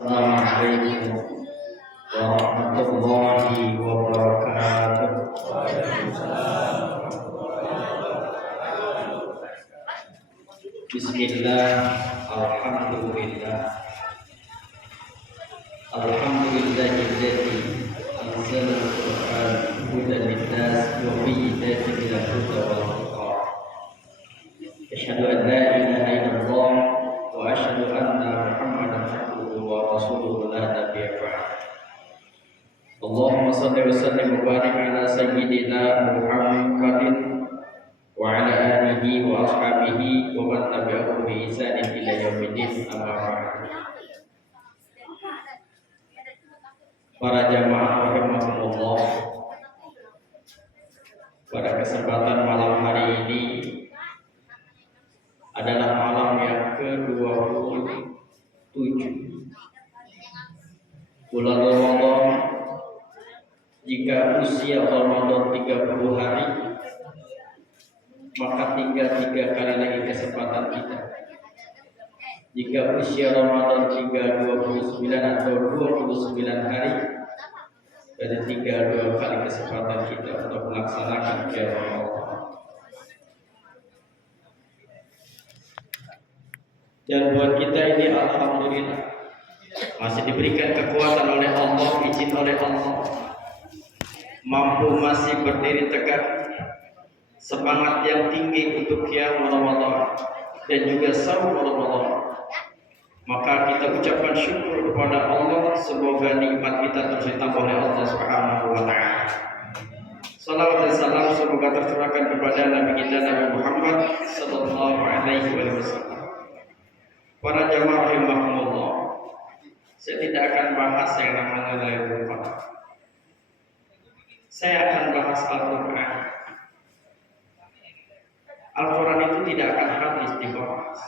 Assalamualaikum warahmatullahi wabarakatuh. Bismillah, alhamdulillah, alhamdulillahilladzi anzala al-Qur'an hudan lin-nas wa bayyinatin minal huda wal furqan. Asyhadu an la ilaha illallah wa asyhadu anna Muhammadan abduhu wa rasuluhu la nabiyya ba'd. Allahumma shalli wa sallim wa barik ala sayyidina Muhammadin wa ala alihi wa ashabihi wa man tabi'ahum bi ihsanin ila yaumiddin, amma ba'd. Para jamaah rahimakumullah, pada kesempatan malam hari ini adalah malam yang ke-27 bulan Ramadan. Jika usia Ramadan 30 hari, maka tinggal 3 kali lagi kesempatan kita. Jika usia Ramadan tinggal 29 atau 29 hari, berarti tinggal 2 kali kesempatan kita untuk melaksanakan qiyam Ramadan. Dan buat kita ini alhamdulillah masih diberikan kekuatan oleh Allah, izin oleh Allah, mampu masih berdiri tegak, semangat yang tinggi untuk qiyam Ramadan dan juga shaum Ramadan. Maka kita ucapkan syukur kepada Allah, semoga nikmat kita terus ditambah oleh Allah Subhanahu wa taala. Salawat dan salam semoga tercurahkan kepada Nabi kita Nabi Muhammad sallallahu alaihi wasallam. Para jamaah rahimahumullah, saya tidak akan bahas yang namanya Lailatul Qadar. Saya akan bahas Al-Quran. Al-Quran itu tidak akan habis dibahas.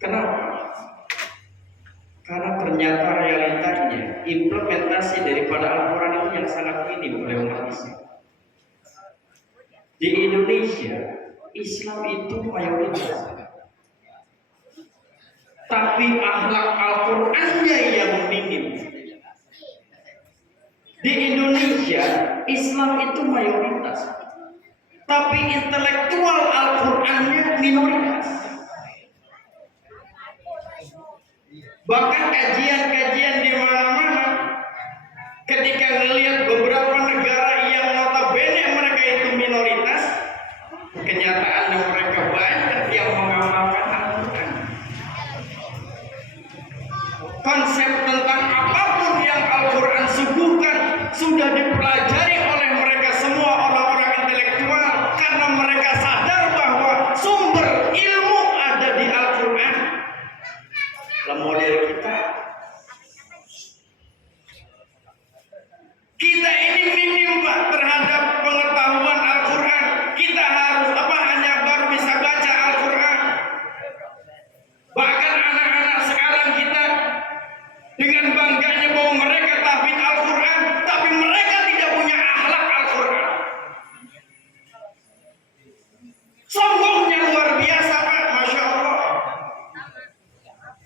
Kenapa? Karena ternyata realitanya implementasi daripada Al-Quran itu yang sangat minim oleh umat Islam. Di Indonesia, Islam itu mayoritas, tapi akhlak Al-Qurannya yang minim. Di Indonesia, Islam itu mayoritas, tapi intelektual Al-Qurannya minoritas. Bahkan kajian-kajian di mana-mana, ketika melihat beberapa negara yang notabene mereka itu minoritas, kenyataannya mereka banyak yang mengamalkan Al-Quran. Konsep tentang apapun yang Al-Quran suguhkan sudah dipelajari oleh mereka semua orang-orang intelektual, karena mereka sadar bahwa sumber ilmu ada di Al-Quran. Model kita ini minim Pak terhadap pengetahuan Al-Quran. Kita harus hanya baru bisa baca Al-Quran. Bahkan anak-anak sekarang kita dengan bangganya bahwa mereka tahfidz Al-Quran, tapi mereka tidak punya akhlak Al-Quran. Sombongnya luar biasa Pak, Masya Allah.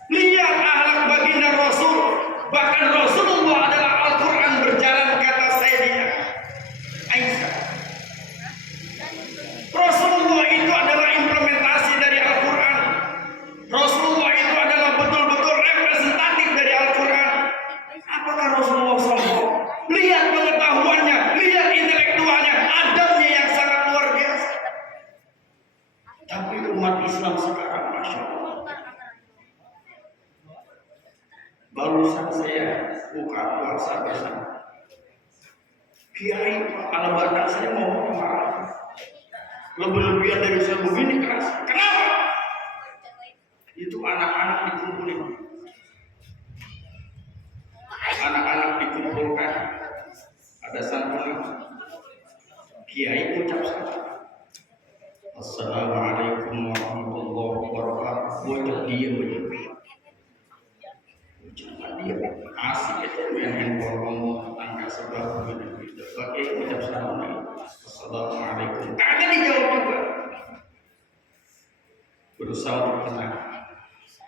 Lihat akhlak baginda Rasul. Bahkan Rasulullah adalah Al-Quran berjalan, kata Sayyidina Aisyah. Rasulullah itu adalah implementasi dari Al-Quran. Rasulullah itu adalah betul-betul representatif dari Al-Quran. Apakah Rasulullah sombong? Lihat pengetahuannya, lihat intelektualnya, adabnya yang sangat luar biasa. Tapi umat Islam sekarang, Masya Allah. Barusan saya buka puasa bersama Kiai, kalau badan saya ngomong marah, lebih-lebihan dari saya begini keras. Kenapa? Itu anak-anak dikumpulin, anak-anak dikumpulkan, ada santunan. Kiai ucap salam, Assalamualaikum warahmatullahi wabarakatuh. Bocah dia cuma dia asik itu yang handphone tangga sebelah begitu. Oke, ucap salam lagi. Assalamualaikum. Kagak dijawab juga. Berusaha untuk tenang.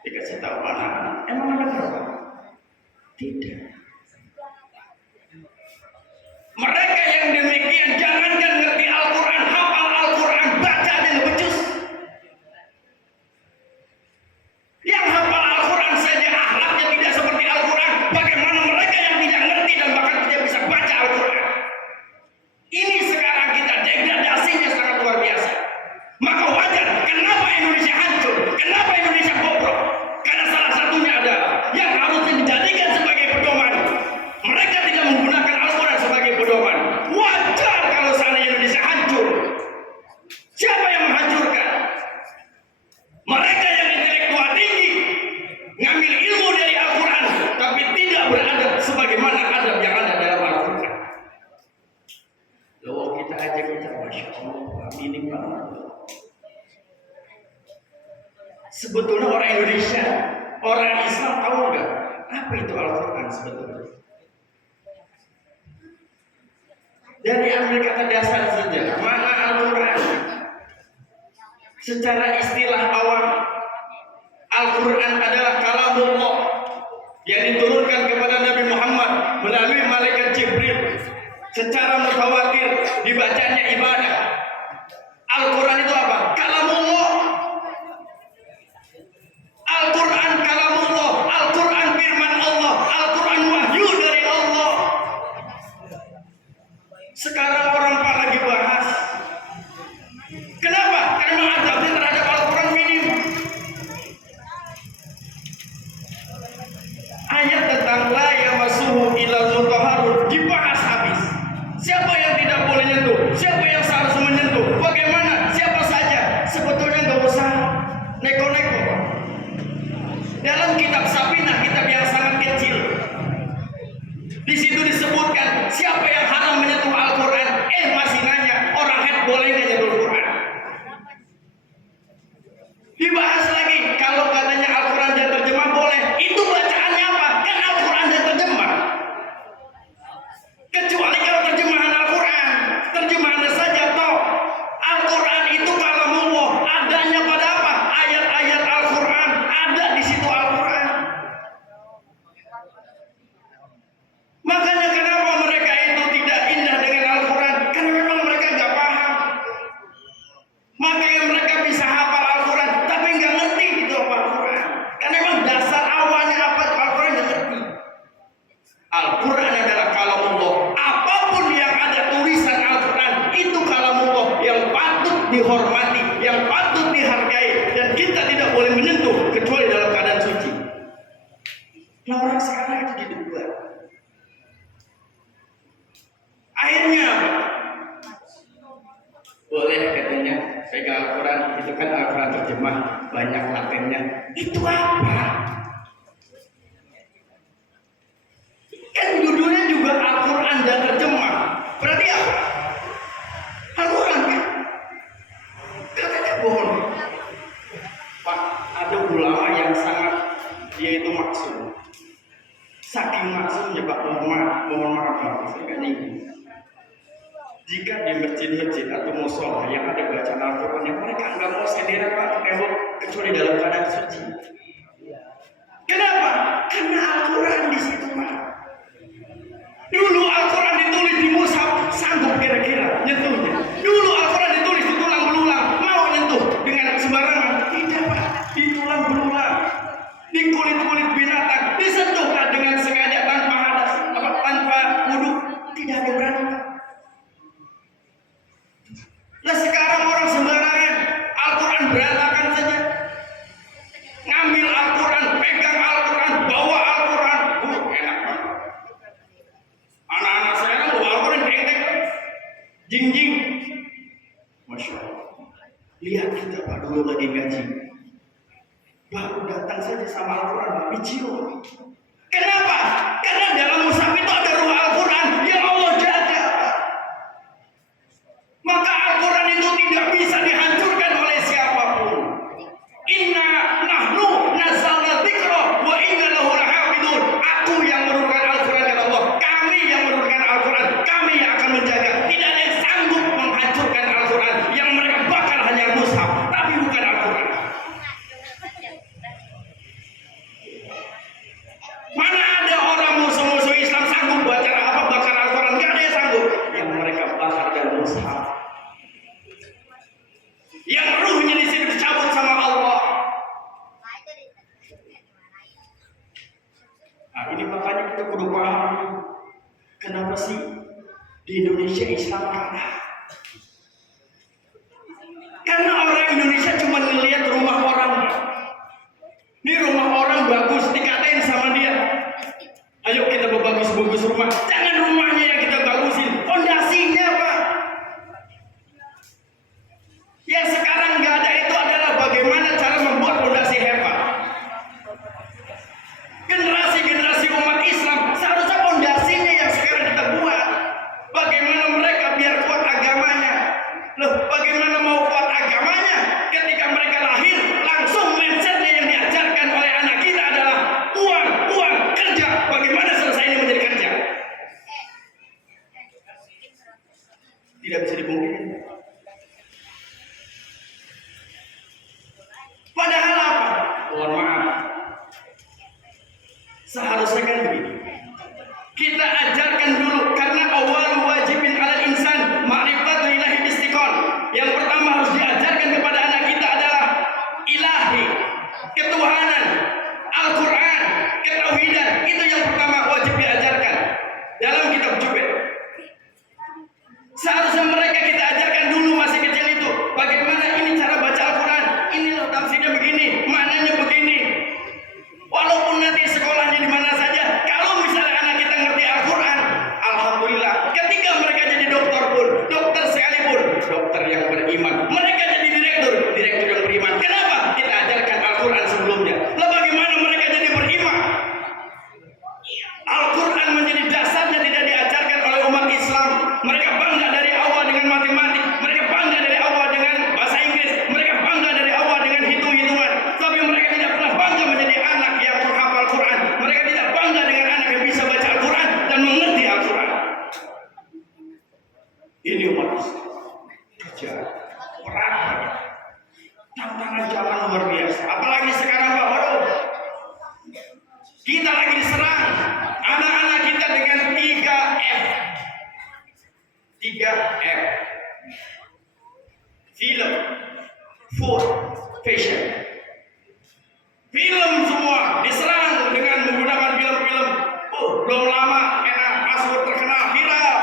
Dikasih tahu anak-anak, emang ada Tidak. Mereka yang demikian jangankan ngerti Al-Quran, hafal Al-Quran, baca aja nggak becus. Yang hafal Al-Quran saja akhlaknya tidak seperti Al-Quran, bagaimana mereka yang tidak ngerti dan bahkan tidak bisa baca Al-Quran? Ini sekarang kita degradasinya sangat luar biasa. Maka wajar kenapa Indonesia hancur, kenapa Indonesia bobrok? Karena salah satunya adalah yang harusnya dijadikan sebagai pedoman, mereka tidak menggunakan Al-Quran sebagai pedoman. Wajar kalau seandainya Indonesia hancur. Siapa yang menghancurkan? Mereka yang intelektual tinggi, ngambil ilmu dari Al-Quran, tapi tidak beradab sebagaimana adab yang ada dalam Al-Quran. Loh, kita aja kita Masya Allah, ini banget. Sebetulnya orang Indonesia, orang Islam tahu nggak apa itu Al-Quran sebetulnya? Dari Amerika ke dasar saja, mana Al-Quran? Secara istilah awam, Al-Quran adalah kalamullah yang diturunkan kepada Nabi Muhammad melalui malaikat Jibril secara mutawatir, dibacanya ibadah. Al-Quran itu apa? Kalamullah. Al-Quran kalamullah, Al-Quran firman Allah, Al-Quran wahyu dari Allah. Sekarang orang Pak lagi bahas. Kenapa? Karena adabnya terhadap Al-Quran minim. Ayat tentang la yamassuhu illal mutahharun dibahas habis. Siapa yang tidak boleh nyentuh? Siapa yang seharusnya menyentuh? Bagaimana? Siapa saja? Sebetulnya nggak usah neko-neko. Dalam kitab Safinah, kitab yang sangat kecil, di situ disebutkan siapa yang haram menyentuh Al-Quran. Masih nanya orang haid boleh nggak nyentuh Al-Quran? Dibahas lagi, kalau katanya Al-Quran dan terjemah boleh, itu bacaannya apa? Kan Al-Quran dan terjemah. Kecuali kalau terjemahan Al-Quran, terjemahannya saja toh. Al-Quran itu kalamullah, adanya pada apa? Ayat-ayat Al-Quran, ada di situ Al-Quran. Makanya kenapa mereka itu tidak indah dengan Al-Quran? Karena memang mereka nggak paham. Makanya mereka bisa hafal Al-Quran, tapi nggak ngerti itu apa Al-Quran. Karena memang dasar awalnya apa itu Al-Quran nggak ngerti. Al-Quran adalah kalamullah. Apapun yang ada tulisan Al-Quran itu kalamullah yang patut dihormati, yang patut dihargai, dan kita tidak boleh menyentuh kecuali dalam keadaan suci. Nah, orang sekarang itu dibuat. Akhirnya apa? Boleh katanya pegang Al-Quran, itu kan Al-Quran terjemah, banyak latinnya. Itu apa? Kan judulnya juga Al-Quran dan terjemah. Berarti apa? Al-Quran kan? Katanya bohong. Pak, ada ulama yang sangat, dia itu maksum. Saking maksumnya Pak, mohon maaf Pak, saya nggak nyinggung. Jika di masjid-masjid atau musola yang ada bacaan Al-Quran, yang mereka nggak mau sendiri Pak tembok kecuali dalam keadaan suci. Kenapa? Karena Al-Quran di situ Pak. Dulu Al-Quran ditulis di mushaf, sanggup kira-kira nyentuhnya. Dulu Al-Quran ditulis di tulang belulang, mau nyentuh dengan sembarangan? Tidak Pak, di tulang belulang, di kulit-kulit binatang, disentuhkan dengan sengaja tanpa hadas, tanpa wudhu, tidak ada berani. Nah sekarang orang sembarangan, Al-Quran berantakan saja. Ngambil Al-Quran, pegang Al-Quran, bawa Al-Quran, enak banget. Anak-anak saya kan bawa Al-Quran pendek, jing-jing. Masya Allah. Lihat kita Pak dulu lagi ngaji, baru datang saja sama Al-Quran, dicium. Kenapa? Karena dalam mushaf itu ada ruh Al-Quran yang Allah jaga. Maka Al-Quran itu tidak bisa dihancurkan oleh siapapun. Inna nahnu nazzalna dzikra wa inna lahu lahafidun. Aku yang menurunkan Al-Quran kata Allah. Kami yang menurunkan Al-Quran, kami yang akan menjaga. Tidak ada yang sanggup menghancurkan Al-Quran. Yang mereka bakal hanya mushaf, tapi bukan Al-Quran. Nah, ini makanya kita kudu paham. Kenapa sih di Indonesia Islam kalah? Karena orang Indonesia cuma melihat rumah orang. Ini rumah orang bagus, dikatain sama dia. Ayo kita bagus-bagus rumah. Jangan rumahnya yang kita bagusin, fondasinya Pak. Yang sekarang nggak ada itu adalah bagaimana cara membuat fondasi hebat. Generasi-generasi umat Islam seharusnya fondasinya yang sekarang kita buat. Bagaimana mereka biar kuat agamanya. Loh, bagaimana mau kuat agamanya ketika mereka lahir langsung mindsetnya yang diajarkan oleh anak kita adalah uang, kerja. Bagaimana selesainya menjadi kerja? Tidak bisa dipungkiri. Padahal apa? Mohon maaf. Seharusnya kan begini. Kita ajarkan dulu karena awal wajibin alal insan ma'rifatul ilahi istiqol. Yang pertama harus diajarkan kepada anak kita adalah ilahi, ketuhanan, Al-Quran, ketauhidan. Itu yang pertama wajib diajarkan dalam kitab Jubair. Seharusnya mereka kita ajarkan dulu masih kecil itu bagaimana ini cara baca Al-Quran. Ini loh tafsirnya begini, maknanya begini. Walaupun nanti sekolahnya di mana saja, kalau misalnya anak kita ngerti Al-Quran, alhamdulillah. Ketika mereka jadi dokter pun, dokter sekalipun, dokter yang beriman. Mereka jadi direktur yang beriman. Kenapa? Kita ajarkan Al-Quran sebelumnya. Lalu bagaimana mereka jadi beriman? Al-Quran menjadi dasarnya tidak diajarkan oleh umat Islam. Mereka bangga dari awal dengan matematik, mereka bangga dari awal dengan bahasa Inggris, mereka bangga dari awal dengan hitung-hitungan. Tapi mereka tidak pernah bangga menjadi anak yang menghafal Al-Quran. Mereka tidak bangga dengan anak yang bisa baca Al-Quran dan mengerti Al-Quran. Ini umat Islam. Kerja, perang, tantangan zaman luar biasa. Apalagi sekarang Pak, waduh, kita lagi diserang anak-anak kita dengan 3F. 3F. Film, food, fashion. Film semua diserang dengan menggunakan film-film. Belum lama enak password terkenal viral.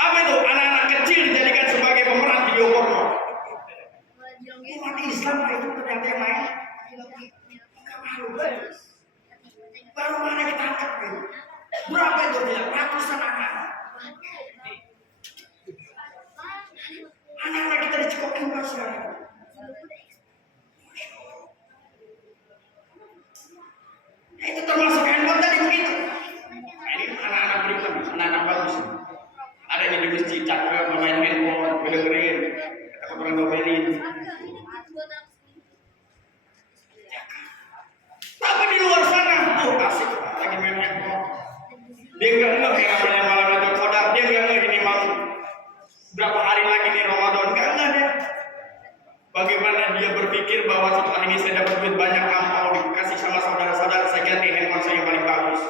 Apa itu? Anak-anak kecil dijadikan sebagai pemeran video porno. Umat Islam itu ternyata yang main. Enggak malu. Baru mana kita angkat gitu. Berapa itu dia? Ratusan anak. Anak-anak kita dicekokin Pak sekarang. Itu termasuk handphone tadi begitu. Nah, ini anak-anak beriman, anak-anak bagus. Ada yang di masjid cakep main handphone, dengerin, kata orang domelin. Tapi di luar sana, asik lagi main handphone. Dia nggak ngeh yang namanya malam itu kodar, dia nggak ngeh ini mau berapa hari lagi nih Ramadan, nggak ngeh dia. Bagaimana dia berpikir bahwa setelah ini saya dapat duit banyak ampau dikasih sama saudara-saudara, saya ganti handphone saya yang paling bagus.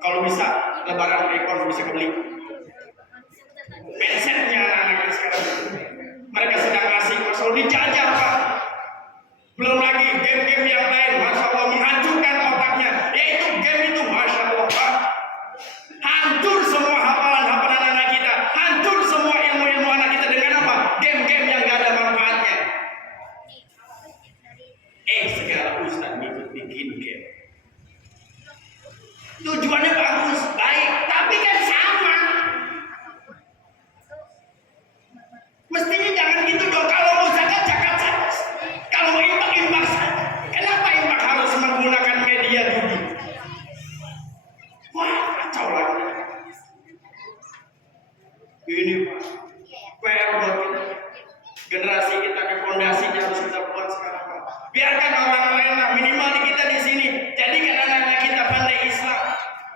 Kalau bisa lebaran iPhone bisa beli. Mindsetnya anak-anak sekarang. Mereka sedang asik, masuk dijajah Pak. Belum lagi game-game yang lain, Masya Allah menghancurkan otaknya. Yaitu game itu, Masya Allah Pak. Hancur semua hafalan-hafalan anak kita. Hancur semua ilmu-ilmu anak kita dengan apa? Game-game yang gak ada manfaatnya. Segala ustaz ikut bikin game. Tujuannya bagus, baik, tapi kan sama. Mestinya jangan gitu dong. Kalau mau zakat, zakat saja. Kalau mau infak, infak saja. Kenapa infak harus menggunakan media judi? Wah, kacau lagi. Ini Pak, PR buat kita. Generasi kita ke fondasinya harus kita buat sekarang Pak. Biarkan orang lain lah, minimal di kita di sini. Jadikan anak-anak kita pandai Islam.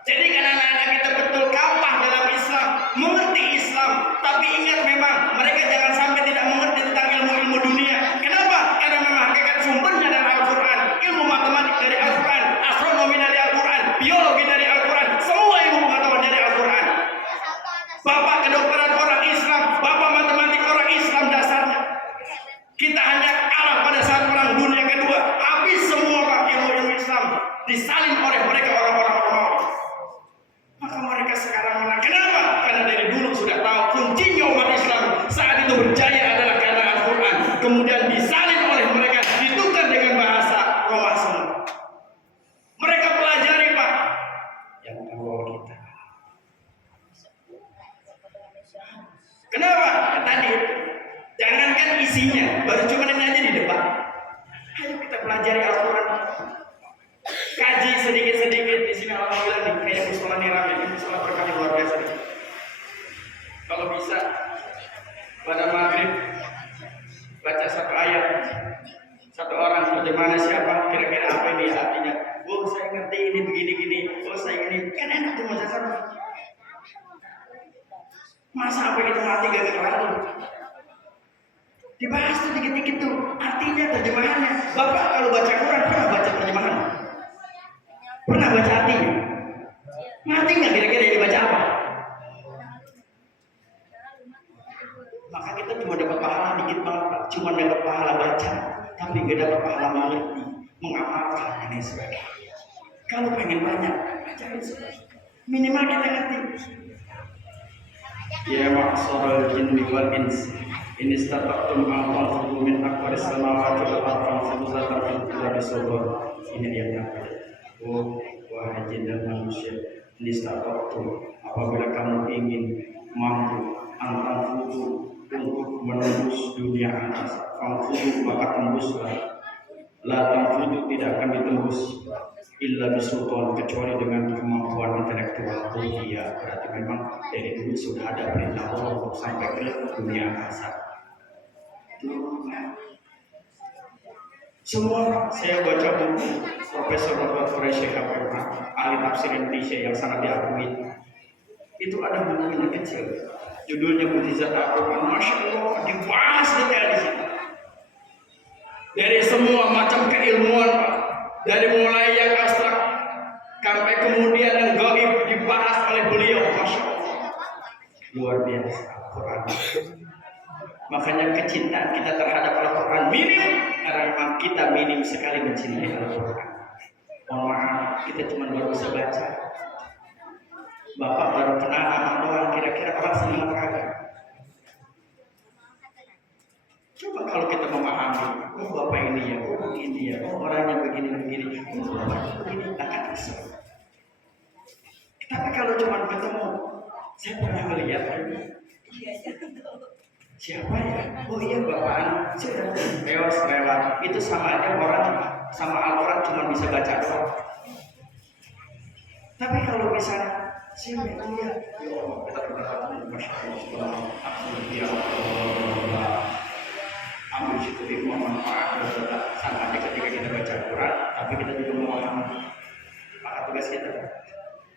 Jadikan anak-anak kita betul kapah dalam Islam, mengerti Islam. Tapi ingat memang mereka jangan sampai tidak mengerti tentang ilmu-ilmu dunia. Kenapa? Karena memang hakikat sumbernya dari Al-Quran. Ilmu matematik dari Al-Quran, astronomi dari Al-Quran, biologi dari Al-Quran, semua ilmu pengetahuan dari Al-Quran. Bapak kedokteran orang Islam, bapak matematik orang Islam dasarnya. Kita hanya kalah pada saat perang dunia kedua. Habis semua Pak ilmu-ilmu Islam disalin oleh oleh mereka orang-orang Romawi. Maka mereka sekarang menang. Kenapa? Karena dari dulu sudah tahu kuncinya umat Islam saat itu berjaya adalah karena Al-Quran. Kemudian disalin oleh mereka, ditukar dengan bahasa Roma semua. Mereka pelajari, Pak, yang awal kita. Kenapa? Ya, tadi jangankan isinya, baru cuma aja di depan. Ayo kita pelajari Al-Quran, kaji sedikit-sedikit. Di sini alhamdulillah nih, kayak musola nih rame, musola berkah luar biasa. Kalau bisa pada maghrib baca satu ayat, satu orang bagaimana siapa, kira-kira apa ini artinya. Oh saya ngerti ini begini-gini, oh saya ini, kan enak tuh baca satu. Masa apa kita mati gak kelar? Dibahas tuh dikit-dikit tuh, artinya terjemahannya. Bapak kalau baca Quran pernah baca terjemahan? Pernah baca artinya? Mati nggak kira-kira yang dibaca apa? Maka kita cuma dapat pahala dikit banget, cuma dapat pahala baca, tapi nggak dapat pahala mengerti, mengamalkan dan lain sebagainya. Kalau pengen banyak, bacain minimal kita ngerti. Ya ma'asyaral jinni wal ins, in istata'tum an tanfudu min aqwaris samawati wal ardi fanfudu zatan fil sabr. Ini dia apa? Oh, wahai jin dan manusia, in istata'tum, apabila kamu ingin mampu an tanfudu untuk menembus dunia atas, fanfudu maka tembuslah. La tanfudu tidak akan ditembus illa bisultan, kecuali dengan kemampuan intelektual. Iya, berarti memang dari dulu sudah ada perintah Allah untuk sampai ke dunia kasar. Semua saya baca buku Profesor Dr. Syekh ahli tafsir Indonesia yang sangat diakui. Itu ada bukunya kecil, judulnya Mukjizat Al-Quran. Masya Allah, dibahas detail di situ. Dari semua macam keilmuan, dari mulai yang abstrak sampai kemudian yang gaib dibahas oleh beliau. Masya Allah, luar biasa Al-Quran. Makanya kecintaan kita terhadap Al-Quran minim, karena memang kita minim sekali mencintai Al-Quran. Mohon maaf, kita cuma baru bisa baca. Bapak baru kenal anak doang, kira-kira orang senang kagak? Coba kalau kita memahami, oh bapak ini ya, oh ini ya, oh orangnya begini-begini, oh bapak begini, akan kesel. Tapi kalau cuma ketemu, saya pernah melihat ini. Siapa ya? Oh iya bapak, sudah lewat. Itu sama aja orang sama Al-Quran cuma bisa baca doang. Tapi kalau misalnya siapa itu ya? Ya Allah, kita berdoa, Masya Allah, ya Allah. Ambil situ manfaat sama aja ketika kita baca Al-Quran, tapi kita juga memahami. Maka tugas kita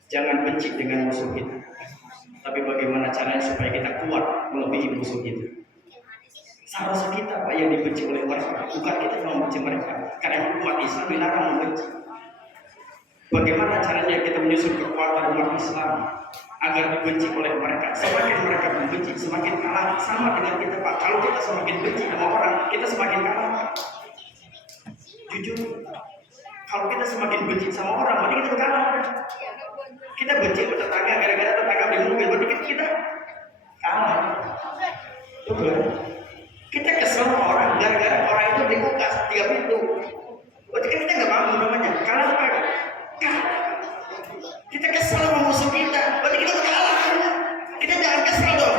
jangan benci dengan musuh kita, tapi bagaimana caranya supaya kita kuat melebihi musuh kita. Seharusnya kita Pak yang dibenci oleh mereka, bukan kita yang membenci mereka. Karena umat Islam dilarang membenci. Bagaimana caranya kita menyusun kekuatan umat Islam agar dibenci oleh mereka? Semakin mereka membenci, semakin kalah. Sama dengan kita Pak, kalau kita semakin benci sama orang, kita semakin kalah. Jujur, kalau kita semakin benci sama orang, berarti kita kalah. Kita benci sama tetangga, gara-gara tetangga beli mobil, berarti kita kalah. Betul. Kita kesel sama orang, gara-gara orang itu beli kulkas 3 pintu, berarti kan kita nggak mampu namanya. Kalah apa? Kalah. Kita kesel sama musuh kita, berarti kita kalah. Kita jangan kesel dong.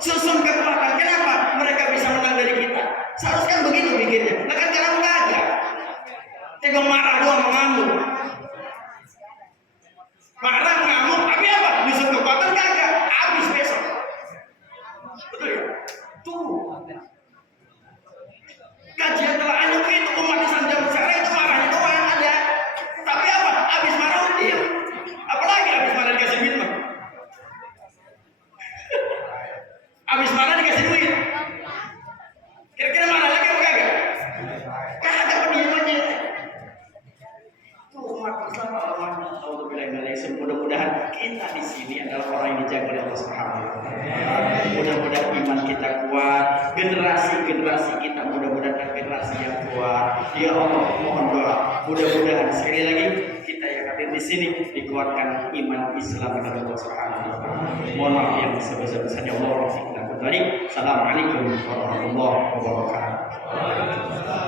Susun kekuatan. Kenapa? Mereka bisa menang dari kita. Seharusnya kan begitu pikirnya. Nah kan kamu kagak. Tega marah doang mengamuk. Marah mengamuk, tapi apa? Susun kekuatan kagak. Habis besok. Betul ya? Tuh. Kajian telah anyuk itu umat Islam jam sekarang itu marahnya doang ada. Tapi apa? Habis marah udah diam. Apalagi habis marah dikasih duit mah. Habis marah dikasih duit. Kira-kira marah lagi apa kagak? Kagak, diam aja. Tuh umat Islam mudah-mudahan kita di sini adalah orang yang dijaga oleh Allah Subhanahu wa taala. Mudah-mudahan iman kita kuat, generasi kita mudah-mudahan generasi yang kuat. Ya Allah, mohon doa. Mudah-mudahan sekali lagi kita yang hadir di sini dikuatkan iman Islam kepada Allah Subhanahu wa taala. Mohon maaf yang sebesar-besarnya. Allah Assalamualaikum warahmatullahi wabarakatuh.